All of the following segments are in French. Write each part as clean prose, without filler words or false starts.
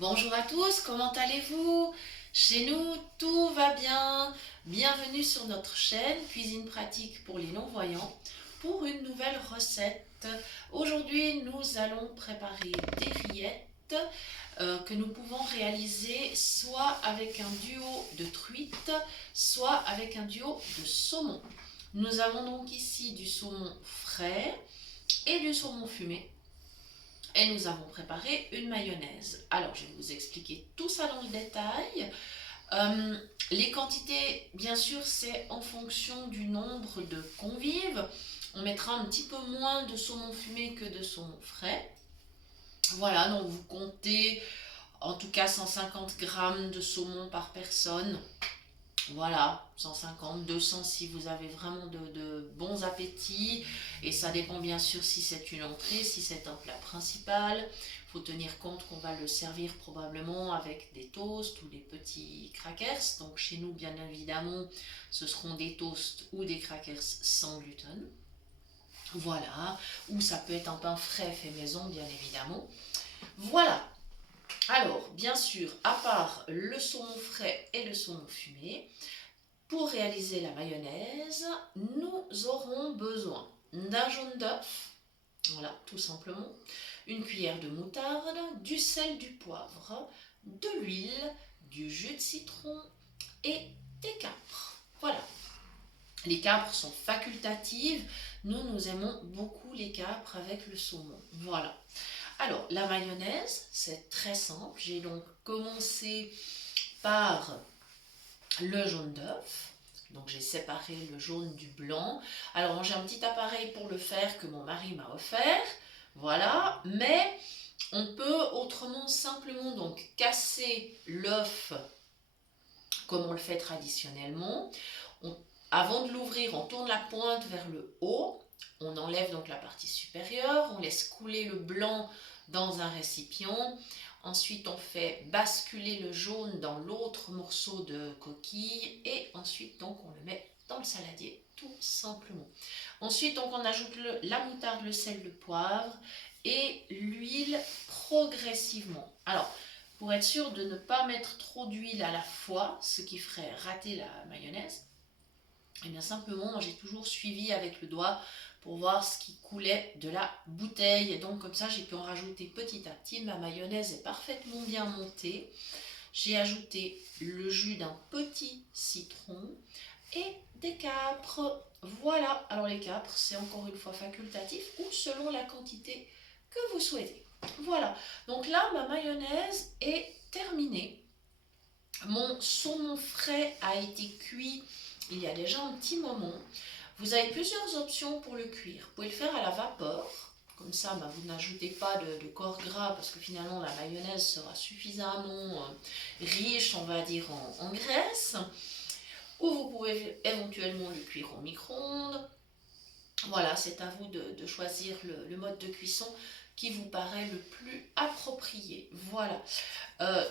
Bonjour à tous, comment allez-vous? Chez nous, tout va bien. Bienvenue sur notre chaîne Cuisine pratique pour les non-voyants pour une nouvelle recette. Aujourd'hui, nous allons préparer des rillettes que nous pouvons réaliser soit avec un duo de truite, soit avec un duo de saumon. Nous avons donc ici du saumon frais et du saumon fumé. Et nous avons préparé une mayonnaise. Alors, je vais vous expliquer tout ça dans le détail. Euh, les quantités, bien sûr, c'est en fonction du nombre de convives. On mettra un petit peu moins de saumon fumé que de saumon frais. Voilà, donc vous comptez en tout cas 150 grammes de saumon par personne. Voilà, 150, 200 si vous avez vraiment de bons appétits. Et ça dépend bien sûr si c'est une entrée, si c'est un plat principal. Il faut tenir compte qu'on va le servir probablement avec des toasts ou des petits crackers. Donc chez nous, bien évidemment, ce seront des toasts ou des crackers sans gluten. Voilà, ou ça peut être un pain frais fait maison, bien évidemment. Voilà. Alors, bien sûr, à part le saumon frais et le saumon fumé, pour réaliser la mayonnaise, nous aurons besoin d'un jaune d'œuf, voilà, tout simplement, une cuillère de moutarde, du sel, du poivre, de l'huile, du jus de citron et des capres. Voilà, les capres sont facultatives. Nous aimons beaucoup les capres avec le saumon. Voilà. Alors, la mayonnaise, c'est très simple. J'ai donc commencé par le jaune d'œuf. Donc j'ai séparé le jaune du blanc. Alors j'ai un petit appareil pour le faire que mon mari m'a offert. Voilà, mais on peut autrement simplement donc casser l'œuf comme on le fait traditionnellement. On- Avant de l'ouvrir, on tourne la pointe vers le haut. On enlève donc la partie supérieure. On laisse couler le blanc dans un récipient. Ensuite, on fait basculer le jaune dans l'autre morceau de coquille. Et ensuite, donc, on le met dans le saladier, tout simplement. Ensuite, donc, on ajoute la moutarde, le sel, le poivre et l'huile progressivement. Alors, pour être sûr de ne pas mettre trop d'huile à la fois, ce qui ferait rater la mayonnaise, et bien simplement, moi j'ai toujours suivi avec le doigt pour voir ce qui coulait de la bouteille. Et donc comme ça, j'ai pu en rajouter petit à petit. Ma mayonnaise est parfaitement bien montée. J'ai ajouté le jus d'un petit citron et des capres. Voilà, alors les capres, c'est encore une fois facultatif ou selon la quantité que vous souhaitez. Voilà, donc là, ma mayonnaise est terminée. Mon saumon frais a été cuit il y a déjà un petit moment. Vous avez plusieurs options pour le cuire. Vous pouvez le faire à la vapeur. Comme ça, vous n'ajoutez pas de corps gras parce que finalement la mayonnaise sera suffisamment riche, on va dire, en graisse. Ou vous pouvez éventuellement le cuire au micro-ondes. Voilà, c'est à vous de choisir le mode de cuisson qui vous paraît le plus approprié. Voilà.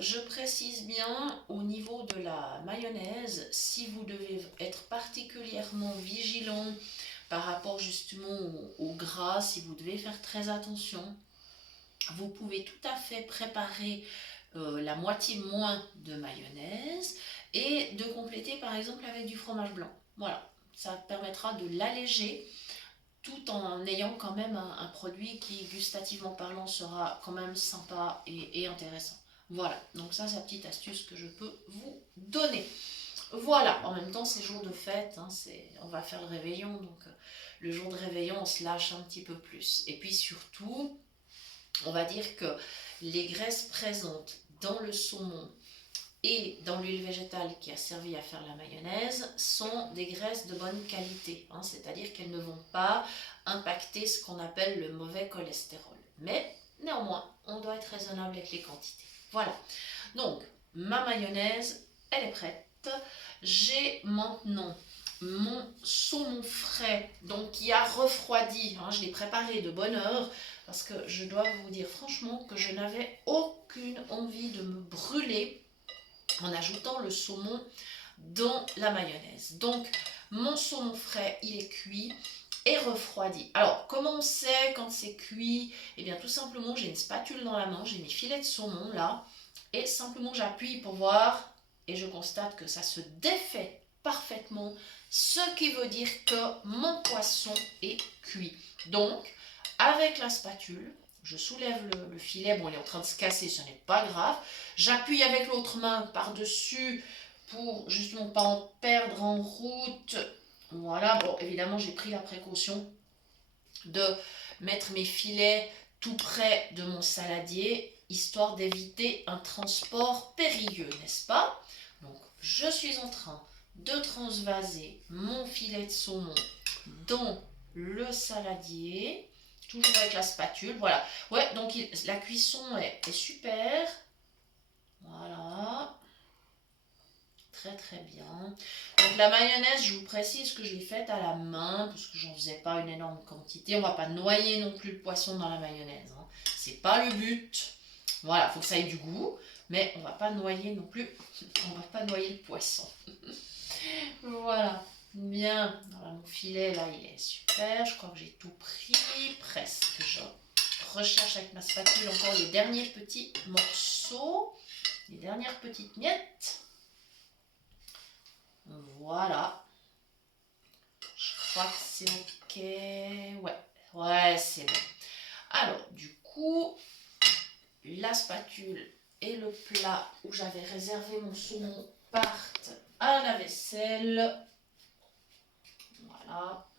Je précise bien au niveau de la mayonnaise, si vous devez être particulièrement vigilant par rapport justement au gras, si vous devez faire très attention, vous pouvez tout à fait préparer la moitié moins de mayonnaise et de compléter par exemple avec du fromage blanc. Voilà, ça permettra de l'alléger tout en ayant quand même un produit qui, gustativement parlant, sera quand même sympa et intéressant. Voilà, donc ça c'est la petite astuce que je peux vous donner. Voilà, en même temps c'est jour de fête, hein, on va faire le réveillon, donc le jour de réveillon on se lâche un petit peu plus. Et puis surtout, on va dire que les graisses présentes dans le saumon et dans l'huile végétale qui a servi à faire la mayonnaise sont des graisses de bonne qualité, hein, c'est-à-dire qu'elles ne vont pas impacter ce qu'on appelle le mauvais cholestérol. Mais néanmoins, on doit être raisonnable avec les quantités. Voilà, donc ma mayonnaise, elle est prête. J'ai maintenant mon saumon frais, donc qui a refroidi, hein, je l'ai préparé de bonne heure, parce que je dois vous dire franchement que je n'avais aucune envie de me brûler en ajoutant le saumon dans la mayonnaise. Donc mon saumon frais, il est cuit et refroidi. Alors comment on sait quand c'est cuit? Eh bien tout simplement, j'ai une spatule dans la main, j'ai mes filets de saumon là, et simplement j'appuie pour voir et je constate que ça se défait parfaitement, ce qui veut dire que mon poisson est cuit. Donc, avec la spatule, je soulève le filet, bon il est en train de se casser, ce n'est pas grave. J'appuie avec l'autre main par-dessus pour justement pas en perdre en route. Voilà, bon évidemment j'ai pris la précaution de mettre mes filets tout près de mon saladier, histoire d'éviter un transport périlleux, n'est-ce pas? Donc je suis en train de transvaser mon filet de saumon dans le saladier, toujours avec la spatule, voilà. Ouais, donc la cuisson est super, voilà. Très très bien. Donc la mayonnaise, je vous précise que je l'ai faite à la main parce que j'en faisais pas une énorme quantité. On va pas noyer non plus le poisson dans la mayonnaise, hein. C'est pas le but. Voilà, il faut que ça ait du goût, mais on va pas noyer non plus. On va pas noyer le poisson. Voilà, bien. Voilà, mon filet là, il est super. Je crois que j'ai tout pris, presque. Je recherche avec ma spatule encore les derniers petits morceaux, les dernières petites miettes. Voilà. Je crois que c'est ok. Ouais, c'est bon. Alors, du coup, la spatule et le plat où j'avais réservé mon saumon partent à la vaisselle. Voilà.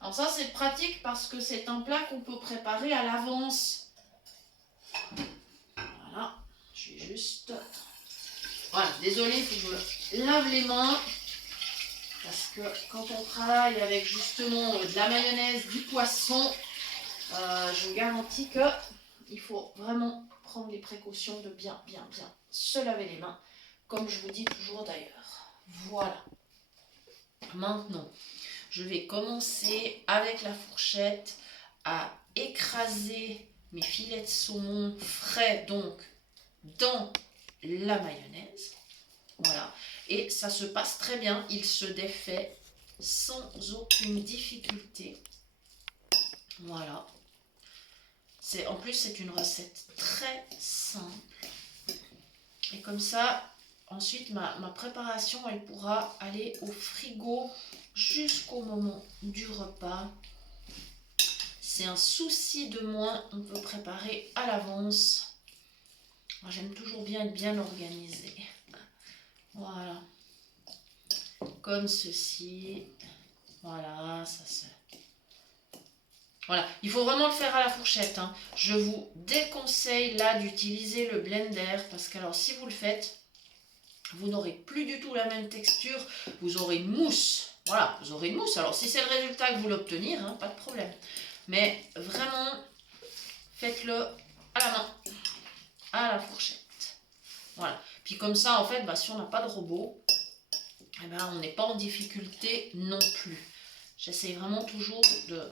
Alors ça, c'est pratique parce que c'est un plat qu'on peut préparer à l'avance. Voilà. Je vais juste... Voilà, désolée, il faut que je lave les mains. Parce que quand on travaille avec justement de la mayonnaise, du poisson, je vous garantis qu'il faut vraiment prendre les précautions de bien se laver les mains, comme je vous dis toujours d'ailleurs. Voilà. Maintenant, je vais commencer avec la fourchette à écraser mes filets de saumon frais, donc dans la mayonnaise. Voilà. Et ça se passe très bien, il se défait sans aucune difficulté. Voilà. En plus, c'est une recette très simple. Et comme ça, ensuite, ma préparation, elle pourra aller au frigo jusqu'au moment du repas. C'est un souci de moins, on peut préparer à l'avance. J'aime toujours bien être bien organisée. Voilà. Comme ceci. Voilà, ça se... Voilà, il faut vraiment le faire à la fourchette, hein. Je vous déconseille là d'utiliser le blender parce que alors si vous le faites, vous n'aurez plus du tout la même texture, vous aurez une mousse. Voilà, vous aurez une mousse. Alors si c'est le résultat que vous l'obtenir, hein, pas de problème. Mais vraiment, faites-le à la main, à la fourchette. Voilà. Puis comme ça, en fait, si on n'a pas de robot, eh ben, on n'est pas en difficulté non plus. J'essaie vraiment toujours de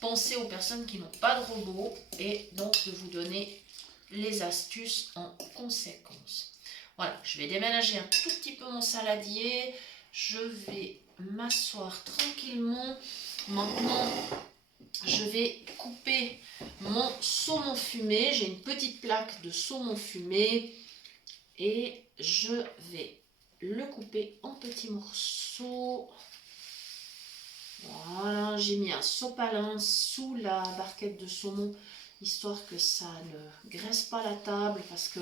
penser aux personnes qui n'ont pas de robot et donc de vous donner les astuces en conséquence. Voilà, je vais déménager un tout petit peu mon saladier. Je vais m'asseoir tranquillement. Maintenant, je vais couper mon saumon fumé. J'ai une petite plaque de saumon fumé et je vais le couper en petits morceaux. Voilà, j'ai mis un sopalin sous la barquette de saumon, histoire que ça ne graisse pas la table, parce que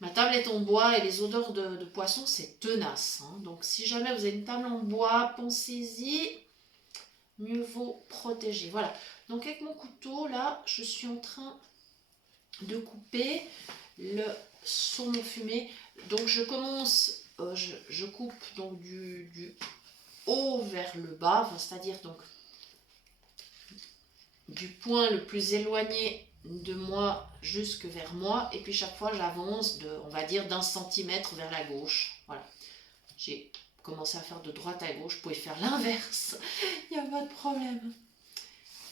ma table est en bois et les odeurs de poisson, c'est tenace, hein. Donc si jamais vous avez une table en bois, pensez-y, mieux vaut protéger. Voilà, donc avec mon couteau, là, je suis en train de couper le saumon fumé. Donc je commence, je coupe donc du haut vers le bas, c'est-à-dire donc du point le plus éloigné de moi jusque vers moi, et puis chaque fois j'avance on va dire d'1 centimètre vers la gauche. Voilà, j'ai commencé à faire de droite à gauche, vous pouvez faire l'inverse, il n'y a pas de problème.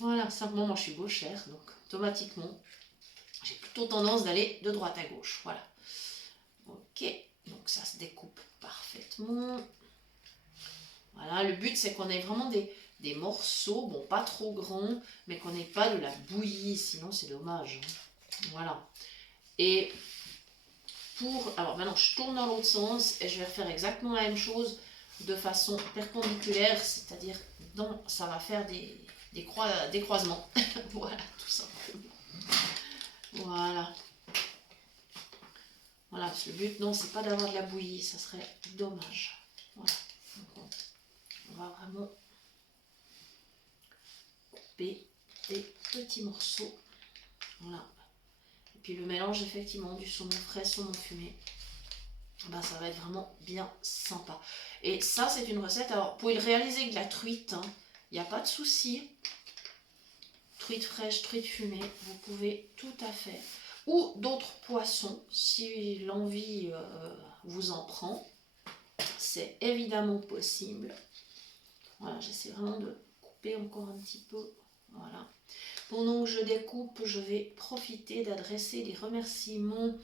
Voilà, simplement moi je suis gauchère, donc automatiquement j'ai plutôt tendance d'aller de droite à gauche. Voilà, ok, donc ça se découpe parfaitement. Voilà, le but c'est qu'on ait vraiment des morceaux, bon pas trop grands, mais qu'on n'ait pas de la bouillie, sinon c'est dommage. Voilà. Et Alors maintenant, je tourne dans l'autre sens et je vais refaire exactement la même chose de façon perpendiculaire, c'est-à-dire ça va faire des croisements. Voilà, tout simplement. Voilà. Voilà, parce que le but, non, c'est pas d'avoir de la bouillie, ça serait dommage. Voilà. Donc, on va vraiment couper des petits morceaux. Voilà. Et puis le mélange, effectivement, du saumon frais, saumon fumé, ben, ça va être vraiment bien sympa. Et ça, c'est une recette. Alors, vous pouvez le réaliser avec de la truite, hein. Il n'y a pas de souci. Truite fraîche, truite fumée, vous pouvez tout à fait. Ou d'autres poissons, si l'envie vous en prend. C'est évidemment possible. Voilà, j'essaie vraiment de couper encore un petit peu. Voilà. Pendant que je découpe, je vais profiter d'adresser des remerciements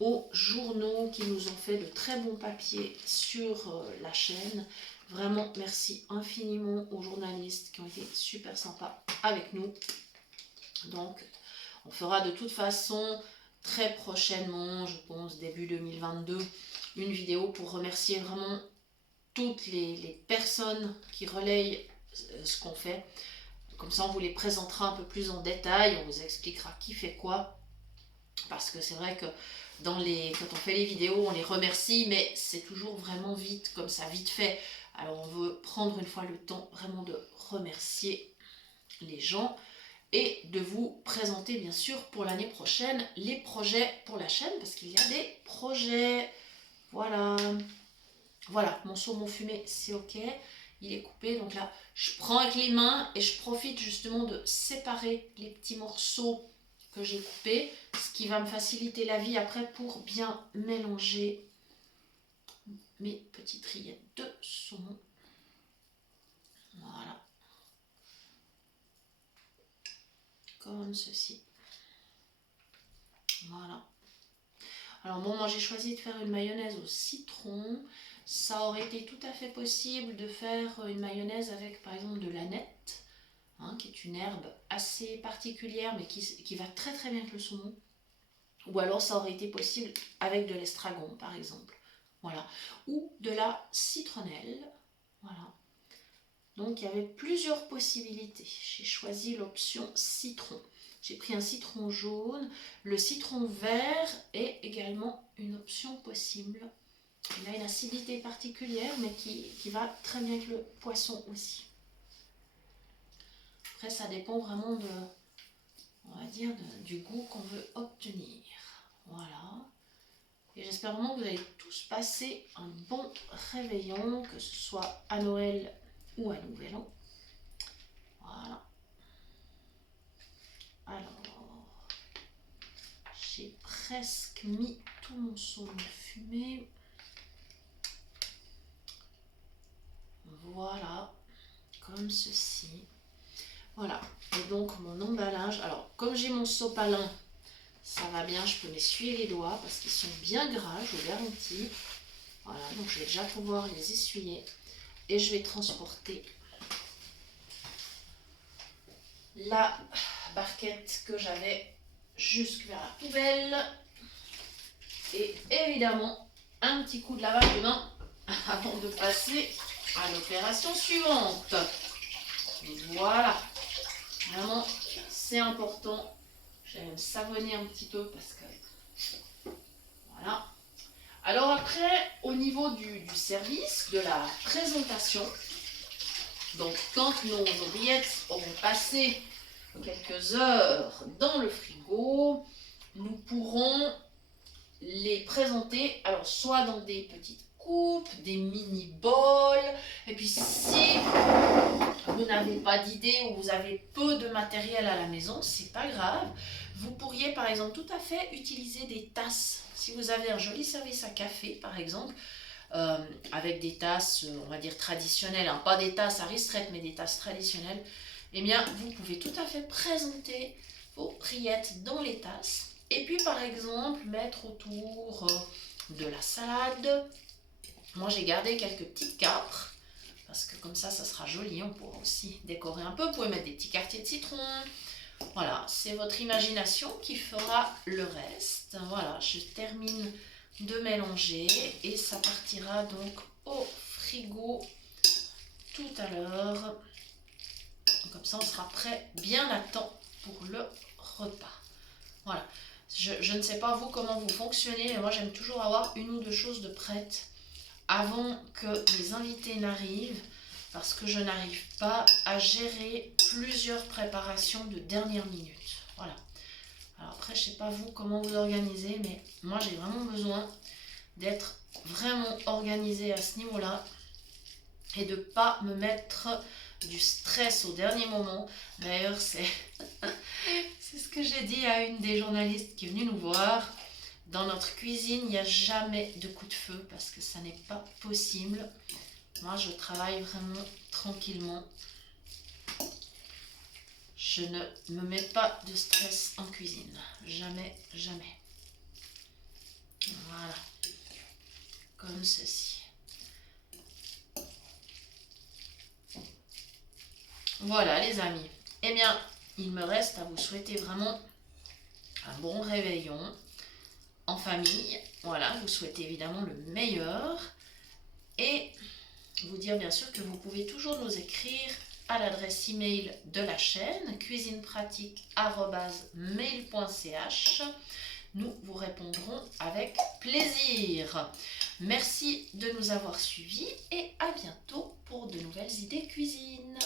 aux journaux qui nous ont fait de très bons papiers sur la chaîne. Vraiment, merci infiniment aux journalistes qui ont été super sympas avec nous. Donc, on fera de toute façon très prochainement, je pense début 2022, une vidéo pour remercier vraiment toutes les personnes qui relayent ce qu'on fait. Comme ça, on vous les présentera un peu plus en détail, on vous expliquera qui fait quoi. Parce que c'est vrai que quand on fait les vidéos, on les remercie, mais c'est toujours vraiment vite, comme ça, vite fait. Alors on veut prendre une fois le temps vraiment de remercier les gens et de vous présenter bien sûr pour l'année prochaine les projets pour la chaîne, parce qu'il y a des projets. Voilà. Voilà, mon saumon fumé, c'est ok. Il est coupé, donc là, je prends avec les mains et je profite justement de séparer les petits morceaux que j'ai coupés, ce qui va me faciliter la vie après pour bien mélanger mes petites rillettes de saumon. Voilà. Comme ceci. Voilà. Alors bon, moi j'ai choisi de faire une mayonnaise au citron. Ça aurait été tout à fait possible de faire une mayonnaise avec par exemple de l'aneth, hein, qui est une herbe assez particulière mais qui va très très bien avec le saumon. Ou alors ça aurait été possible avec de l'estragon par exemple. Voilà. Ou de la citronnelle. Voilà. Donc il y avait plusieurs possibilités. J'ai choisi l'option citron. J'ai pris un citron jaune. Le citron vert est également une option possible. Il a une acidité particulière, mais qui va très bien avec le poisson aussi. Après, ça dépend vraiment on va dire, du goût qu'on veut obtenir. Voilà. Et j'espère vraiment que vous allez tous passer un bon réveillon, que ce soit à Noël ou à Nouvel An. Voilà. Alors, j'ai presque mis tout mon saumon fumé. Voilà, comme ceci. Voilà, et donc mon emballage. Alors, comme j'ai mon sopalin, ça va bien, je peux m'essuyer les doigts parce qu'ils sont bien gras, je vous garantis. Voilà, donc je vais déjà pouvoir les essuyer. Et je vais transporter la barquette que j'avais jusque vers la poubelle. Et évidemment, un petit coup de lavage de main avant de passer à l'opération suivante. Voilà, vraiment, c'est important. Je vais même savonner un petit peu parce que... Voilà. Alors après, au niveau du service, de la présentation, donc quand nos rillettes auront passé quelques heures dans le frigo, nous pourrons les présenter, alors soit dans des petites coupes, des mini bols, et puis si vous n'avez pas d'idée ou vous avez peu de matériel à la maison, c'est pas grave, vous pourriez par exemple tout à fait utiliser des tasses. Si vous avez un joli service à café par exemple, avec des tasses, on va dire traditionnelles, hein, pas des tasses à ristrette, mais des tasses traditionnelles, eh bien vous pouvez tout à fait présenter vos rillettes dans les tasses. Et puis par exemple mettre autour de la salade. Moi j'ai gardé quelques petites capres parce que comme ça sera joli. On pourra aussi décorer un peu. Vous pouvez mettre des petits quartiers de citron. Voilà, c'est votre imagination qui fera le reste. Voilà, je termine de mélanger et ça partira donc au frigo tout à l'heure. Comme ça, on sera prêt bien à temps pour le repas. Voilà. Je ne sais pas vous comment vous fonctionnez, mais moi j'aime toujours avoir une ou deux choses de prêtes avant que les invités n'arrivent, parce que je n'arrive pas à gérer plusieurs préparations de dernière minute. Voilà. Alors après, je ne sais pas vous comment vous organisez, mais moi j'ai vraiment besoin d'être vraiment organisée à ce niveau-là et de ne pas me mettre du stress au dernier moment. D'ailleurs, c'est ce que j'ai dit à une des journalistes qui est venue nous voir. Dans notre cuisine, il n'y a jamais de coup de feu parce que ça n'est pas possible. Moi, je travaille vraiment tranquillement. Je ne me mets pas de stress en cuisine. Jamais, jamais. Voilà. Comme ceci. Voilà les amis. Eh bien, il me reste à vous souhaiter vraiment un bon réveillon en famille. Voilà, vous souhaitez évidemment le meilleur. Et vous dire bien sûr que vous pouvez toujours nous écrire à l'adresse email de la chaîne cuisinepratique@mail.ch. Nous vous répondrons avec plaisir. Merci de nous avoir suivis et à bientôt pour de nouvelles idées cuisine.